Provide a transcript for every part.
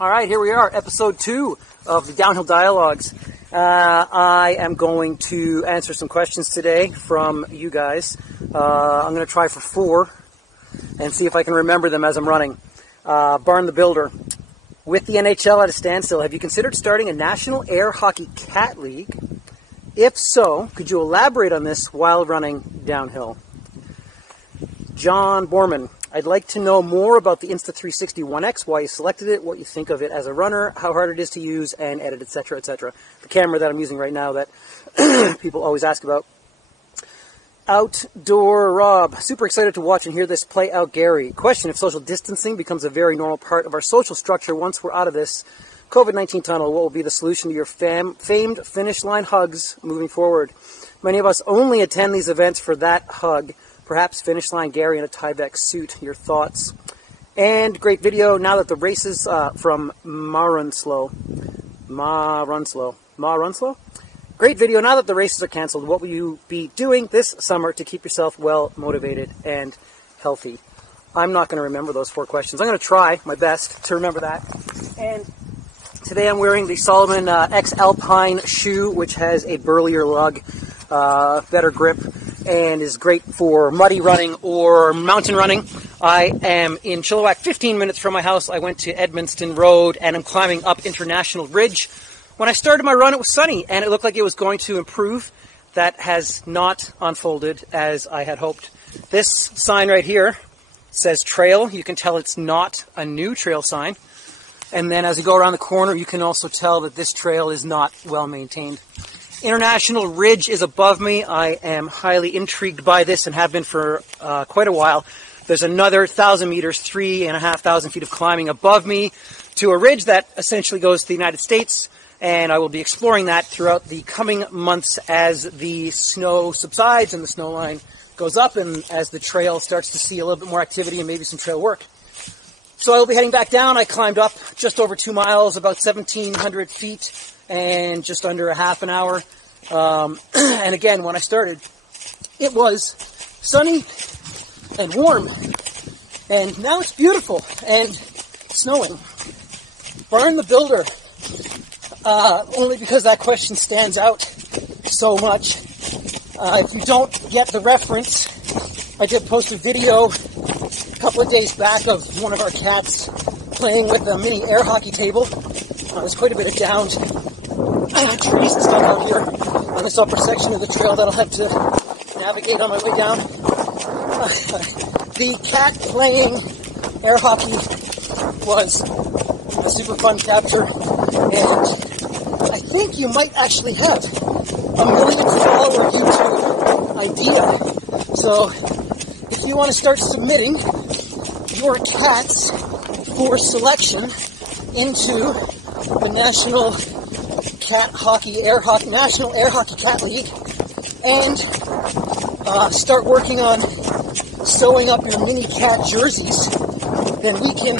All right, here we are, episode 2 of the Downhill Dialogues. I am going to answer some questions today from you guys. I'm going to try for 4 and see if I can remember them as I'm running. Barn the Builder. With the NHL at a standstill, have you considered starting a National Air Hockey Cat League? If so, could you elaborate on this while running downhill? John Borman. I'd like to know more about the Insta360 1X, why you selected it, what you think of it as a runner, how hard it is to use and edit, etc., etc. The camera that I'm using right now that people always ask about. Outdoor Rob. Super excited to watch and hear this play out, Gary. Question, if social distancing becomes a very normal part of our social structure once we're out of this COVID-19 tunnel, what will be the solution to your famed finish line hugs moving forward? Many of us only attend these events for that hug. Perhaps finish line Gary in a Tyvek suit. Your thoughts? And great video. Now that the races from Ma Runslow. Great video. Now that the races are canceled, what will you be doing this summer to keep yourself well motivated and healthy? I'm not going to remember those 4 questions. I'm going to try my best to remember that. And today I'm wearing the Salomon X Alpine shoe, which has a burlier lug, better grip, and is great for muddy running or mountain running. I am in Chilliwack, 15 minutes from my house. I went to Edmeston Road and I'm climbing up International Ridge. When I started my run, it was sunny and it looked like it was going to improve. That has not unfolded as I had hoped. This sign right here says trail. You can tell it's not a new trail sign. And then as you go around the corner, you can also tell that this trail is not well maintained. International Ridge is above me. I am highly intrigued by this and have been for quite a while. There's another 1,000 meters, 3,500 feet of climbing above me to a ridge that essentially goes to the United States, and I will be exploring that throughout the coming months as the snow subsides and the snow line goes up and as the trail starts to see a little bit more activity and maybe some trail work. So I will be heading back down. I climbed up just over 2 miles, about 1,700 feet, and just under a half an hour. And again, when I started, it was sunny and warm. And now it's beautiful and snowing. Barn the Builder. Only because that question stands out so much. If you don't get the reference, I did post a video a couple of days back of one of our cats playing with a mini air hockey table. There's quite a bit of downed trees and stuff out here on this upper section of the trail that I'll have to navigate on my way down. The cat playing air hockey was a super fun capture, and I think you might actually have a 1 million follower YouTube idea. So if you want to start submitting your cats for selection into the National Air Hockey Cat League, and start working on sewing up your mini cat jerseys, then we can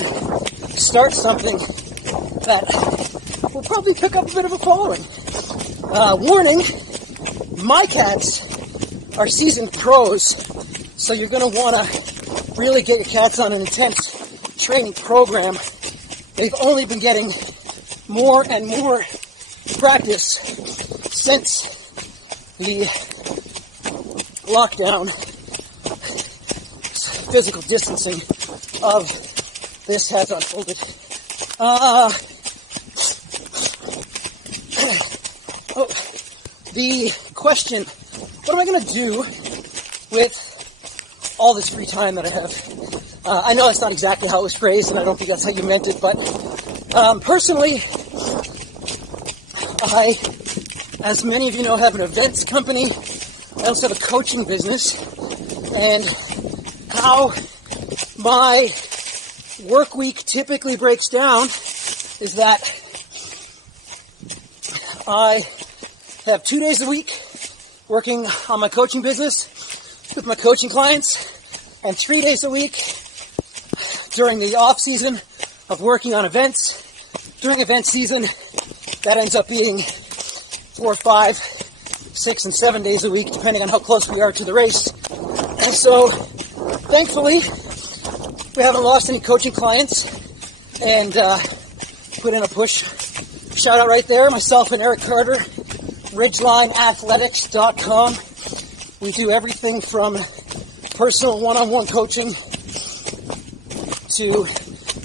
start something that will probably pick up a bit of a following. Warning, my cats are seasoned pros, so you're going to want to really get your cats on an intense training program. They've only been getting more and more practice since the lockdown, physical distancing of this has unfolded. The question, what am I going to do with all this free time that I have? I know that's not exactly how it was phrased, and I don't think that's how you meant it, but personally, I, as many of you know, have an events company. I also have a coaching business, and how my work week typically breaks down is that I have 2 days a week working on my coaching business with my coaching clients, and 3 days a week during the off season of working on events. During event season, that ends up being 4, 5, 6, and 7 days a week, depending on how close we are to the race. And so, thankfully, we haven't lost any coaching clients, and put in a push shout out right there. Myself and Eric Carter, RidgelineAthletics.com. We do everything from personal one-on-one coaching to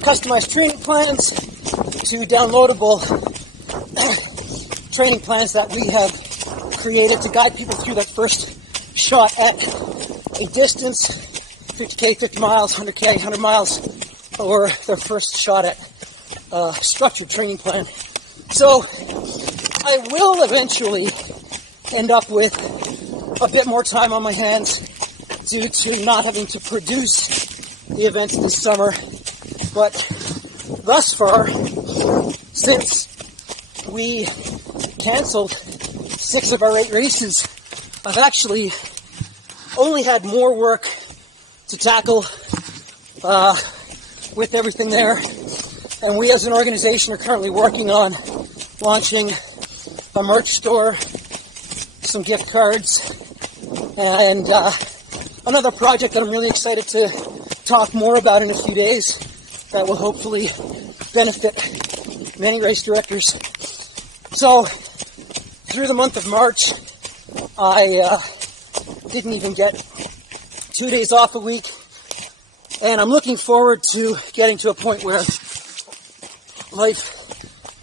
customized training plans to downloadable training plans that we have created to guide people through that first shot at a distance, 50K, 50 miles, 100K, 100 miles, or their first shot at a structured training plan. So I will eventually end up with a bit more time on my hands due to not having to produce the events this summer. But thus far, since we canceled 6 of our 8 races, I've actually only had more work to tackle with everything there. And we as an organization are currently working on launching a merch store, some gift cards, and another project that I'm really excited to talk more about in a few days that will hopefully benefit many race directors. So through the month of March, I didn't even get 2 days off a week, and I'm looking forward to getting to a point where life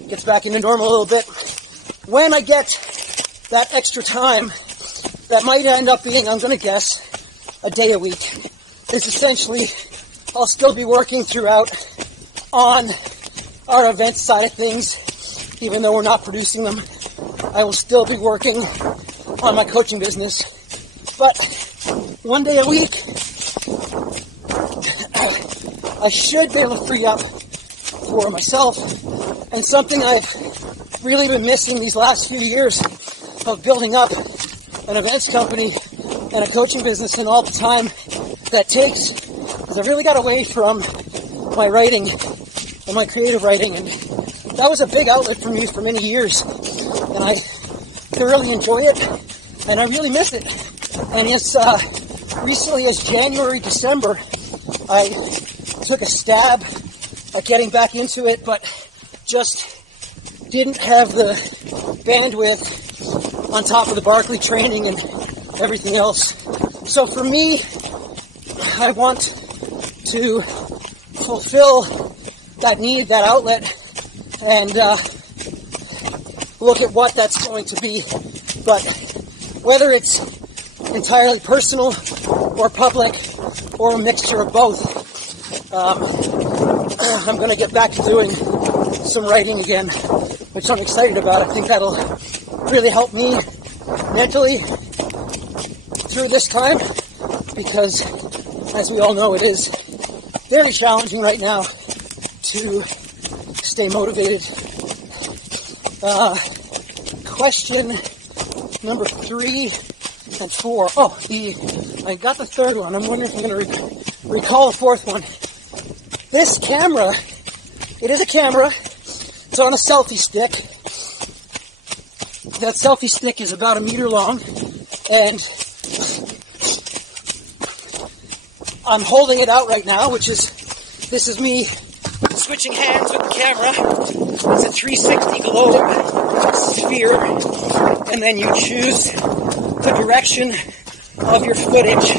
gets back into normal a little bit. When I get that extra time, that might end up being, I'm going to guess, a day a week. It's essentially, I'll still be working throughout on our event side of things, even though we're not producing them. I will still be working on my coaching business. But 1 day a week, I should be able to free up for myself. And something I've really been missing these last few years of building up an events company and a coaching business and all the time that takes, is I really got away from my writing and my creative writing, and that was a big outlet for me for many years, and I thoroughly enjoy it, and I really miss it. And it's recently as January, December, I took a stab at getting back into it, but just didn't have the bandwidth on top of the Barkley training and everything else. So for me, I want to fulfill that need, that outlet, and look at what that's going to be. But whether it's entirely personal or public or a mixture of both, I'm going to get back to doing some writing again, which I'm excited about. I think that'll really help me mentally through this time, because as we all know, it is very challenging right now to stay motivated. Question number 3 and 4. Oh, I got the third one. I'm wondering if I'm going to recall the fourth one. This camera, it is a camera. It's on a selfie stick. That selfie stick is about 1 meter long, and I'm holding it out right now, this is me switching hands with the camera. It's a 360 globe sphere, and then you choose the direction of your footage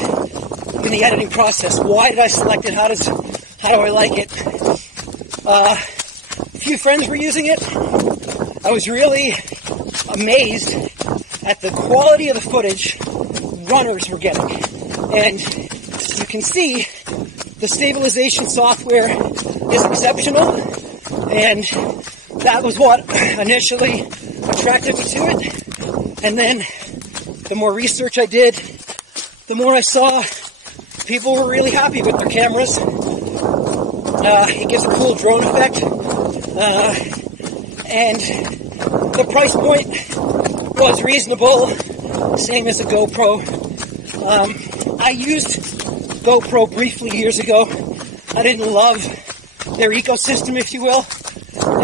in the editing process. Why did I select it? How do I like it? A few friends were using it. I was really amazed at the quality of the footage runners were getting. And you can see the stabilization software is exceptional, and that was what initially attracted me to it. And then the more research I did, the more I saw people were really happy with their cameras. It gives a cool drone effect, and the price point was reasonable, same as a GoPro. I used GoPro briefly years ago. I didn't love their ecosystem, if you will,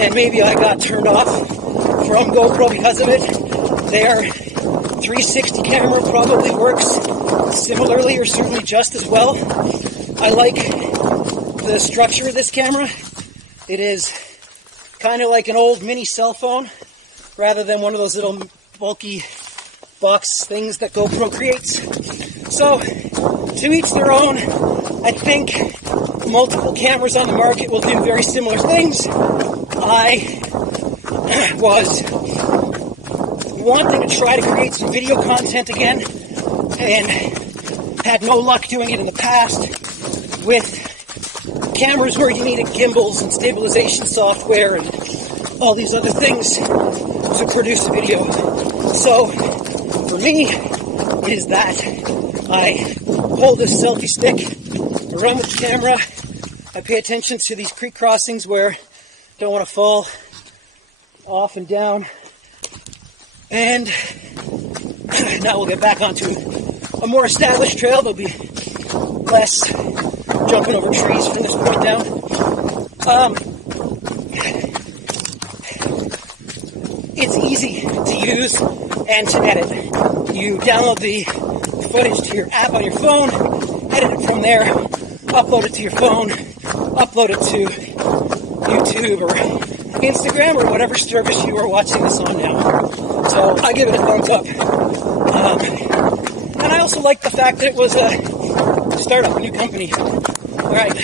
and maybe I got turned off from GoPro because of it. Their 360 camera probably works similarly or certainly just as well. I like the structure of this camera. It is kind of like an old mini cell phone, rather than one of those little bulky box things that GoPro creates. So, to each their own. I think multiple cameras on the market will do very similar things. I was wanting to try to create some video content again, and had no luck doing it in the past with cameras where you needed gimbals and stabilization software and all these other things to produce a video. So, for me, it is that I hold this selfie stick, I run with the camera, I pay attention to these creek crossings where I don't want to fall off and down, and now we'll get back onto a more established trail. There'll be less jumping over trees from this point down. It's easy to use and to edit. You download the footage to your app on your phone, edit it from there, upload it to your phone, upload it to YouTube or Instagram or whatever service you are watching this on now. So I give it a thumbs up. And I also like the fact that it was a startup, a new company. Alright,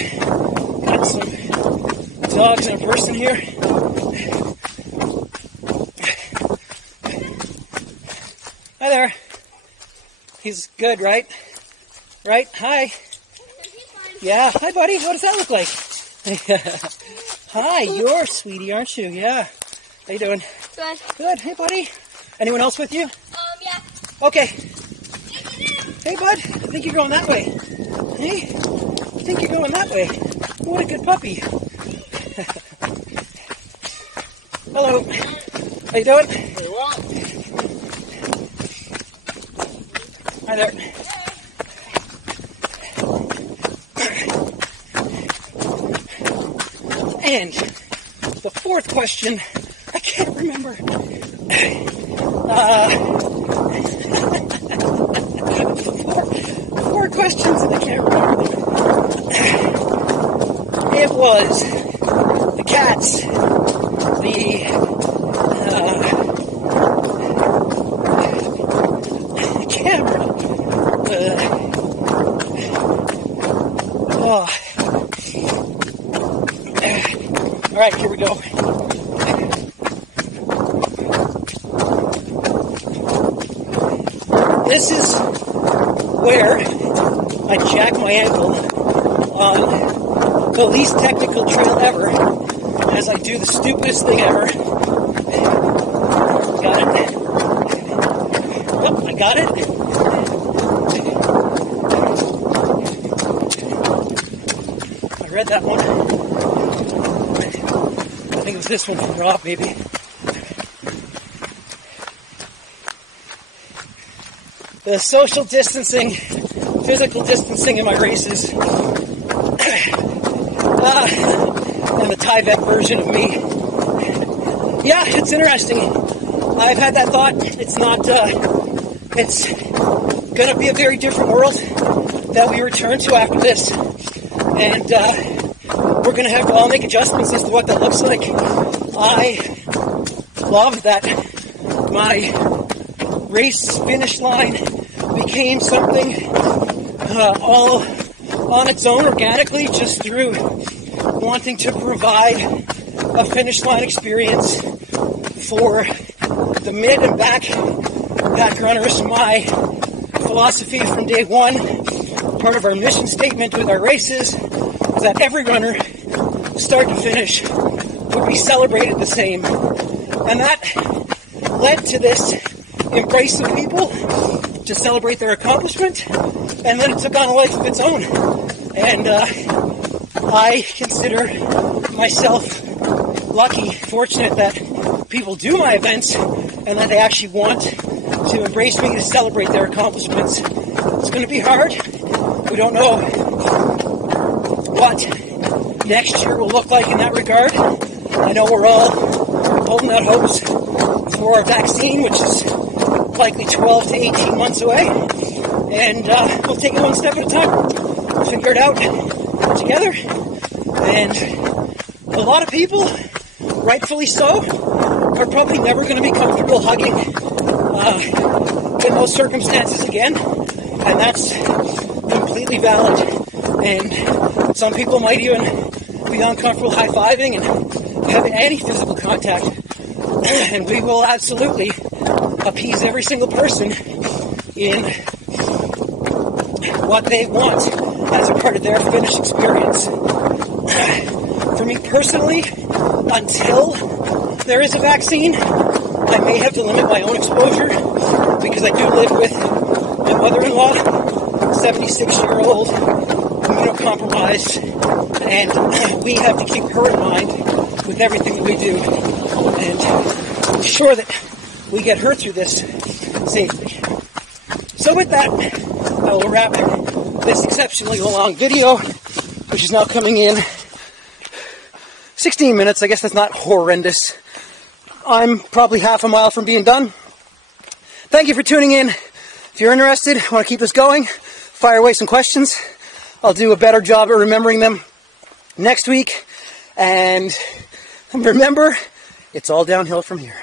got some dogs and a person here. Hi there. He's good, right? Right? Hi. Yeah. Hi, buddy. What does that look like? Hi. You're sweetie, aren't you? Yeah. How you doing? Good. Good. Hey, buddy. Anyone else with you? Yeah. Okay. Hey, bud. I think you're going that way. Hey. I think you're going that way. What a good puppy. Hello. How you doing? Very well. Hi there. And the fourth question, I can't remember. Four questions and I can't remember them. It was the cats, the camera, all right, here we go. This is where I jack my ankle on the least technical trail ever as I do the stupidest thing ever. Got it. Oh, I got it. I read that one. I think it was this one from Rob, maybe. The social distancing, physical distancing in my races, and the Tyvek version of me. Yeah, it's interesting. I've had that thought. It's not, it's going to be a very different world that we return to after this. And we're going to have to all make adjustments as to what that looks like. I love that my race finish line became something all on its own organically, just through wanting to provide a finish line experience for the mid and back runners. My philosophy from day one, part of our mission statement with our races, is that every runner, start to finish, would be celebrated the same. And that led to this embrace of people to celebrate their accomplishment, and then it took on a life of its own. And I consider myself lucky, fortunate that people do my events and that they actually want to embrace me to celebrate their accomplishments. It's going to be hard. We don't know what next year will look like in that regard. I know we're all holding out hopes for our vaccine, which is likely 12 to 18 months away, and we'll take it one step at a time. We'll figure it out together, and a lot of people rightfully so, are probably never going to be comfortable hugging in those circumstances again, and that's completely valid. And some people might even be uncomfortable high-fiving and having any physical contact, and we will absolutely appease every single person in what they want as a part of their Finnish experience. For me personally, until there is a vaccine, I may have to limit my own exposure because I do live with my mother-in-law, 76-year-old, immunocompromised, and we have to keep her in mind with everything that we do and ensure that we get her through this safely. So with that, I will wrap this exceptionally long video, which is now coming in 16 minutes. I guess that's not horrendous. I'm probably half a mile from being done. Thank you for tuning in. If you're interested, want to keep this going, fire away some questions. I'll do a better job at remembering them next week. And remember, it's all downhill from here.